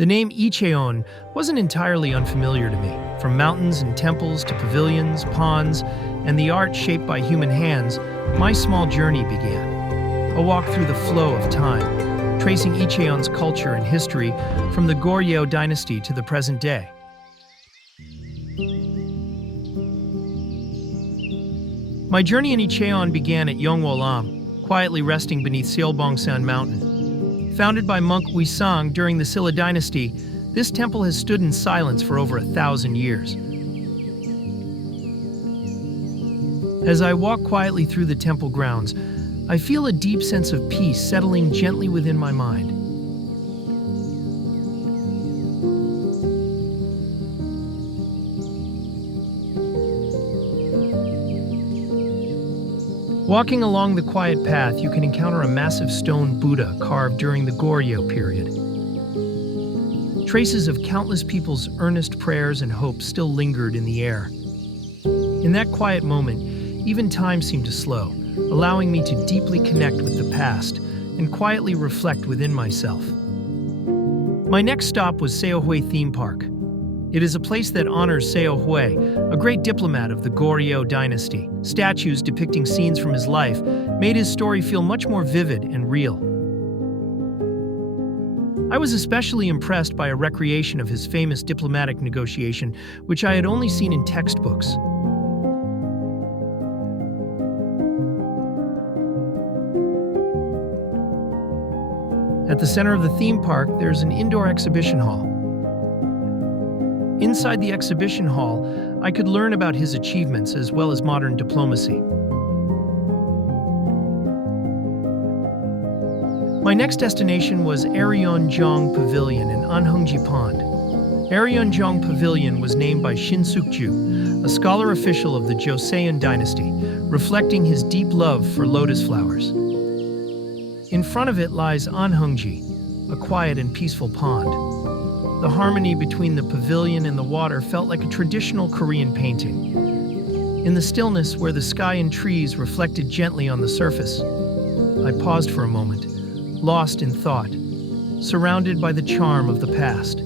The name Icheon wasn't entirely unfamiliar to me. From mountains and temples to pavilions, ponds, and the art shaped by human hands, my small journey began. A walk through the flow of time, tracing Icheon's culture and history from the Goryeo dynasty to the present day. My journey in Icheon began at 영월암, quietly resting beneath Seolbongsan Mountain. Founded by monk Wisang during the Silla dynasty, this temple has stood in silence for over 1,000 years. As I walk quietly through the temple grounds, I feel a deep sense of peace settling gently within my mind. Walking along the quiet path, you can encounter a massive stone Buddha carved during the Goryeo period. Traces of countless people's earnest prayers and hopes still lingered in the air. In that quiet moment, even time seemed to slow, allowing me to deeply connect with the past and quietly reflect within myself. My next stop was Seohui Theme Park. It is a place that honors Seo Hui, a great diplomat of the Goryeo dynasty. Statues depicting scenes from his life made his story feel much more vivid and real. I was especially impressed by a recreation of his famous diplomatic negotiation, which I had only seen in textbooks. At the center of the theme park, there's an indoor exhibition hall. Inside the exhibition hall, I could learn about his achievements as well as modern diplomacy. My next destination was 애련정과 Pavilion in Anhungji Pond. 애련정과 Pavilion was named by Shin Suk-ju, a scholar official of the Joseon dynasty, reflecting his deep love for lotus flowers. In front of it lies Anhungji, a quiet and peaceful pond. The harmony between the pavilion and the water felt like a traditional Korean painting. In the stillness where the sky and trees reflected gently on the surface, I paused for a moment, lost in thought, surrounded by the charm of the past.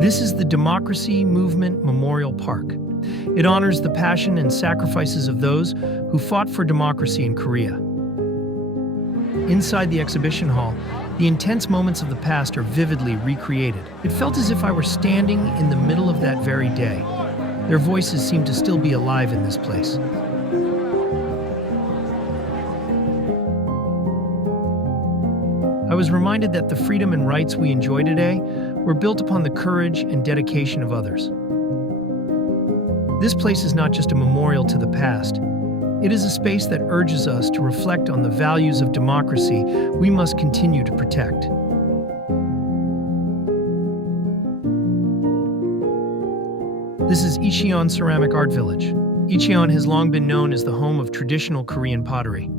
This is the Democracy Movement Memorial Park. It honors the passion and sacrifices of those who fought for democracy in Korea. Inside the exhibition hall, the intense moments of the past are vividly recreated. It felt as if I were standing in the middle of that very day. Their voices seemed to still be alive in this place. I was reminded that the freedom and rights we enjoy today were built upon the courage and dedication of others. This place is not just a memorial to the past. It is a space that urges us to reflect on the values of democracy we must continue to protect. This is Icheon Ceramic Art Village. Icheon has long been known as the home of traditional Korean pottery.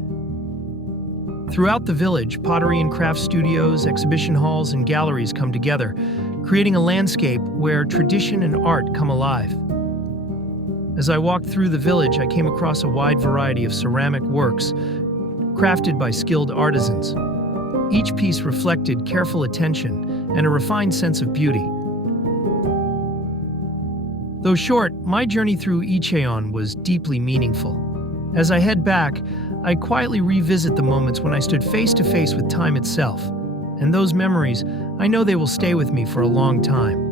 Throughout the village, pottery and craft studios, exhibition halls, and galleries come together, creating a landscape where tradition and art come alive. As I walked through the village, I came across a wide variety of ceramic works crafted by skilled artisans. Each piece reflected careful attention and a refined sense of beauty. Though short, my journey through Icheon was deeply meaningful. As I head back, I quietly revisit the moments when I stood face to face with time itself. And those memories, I know they will stay with me for a long time.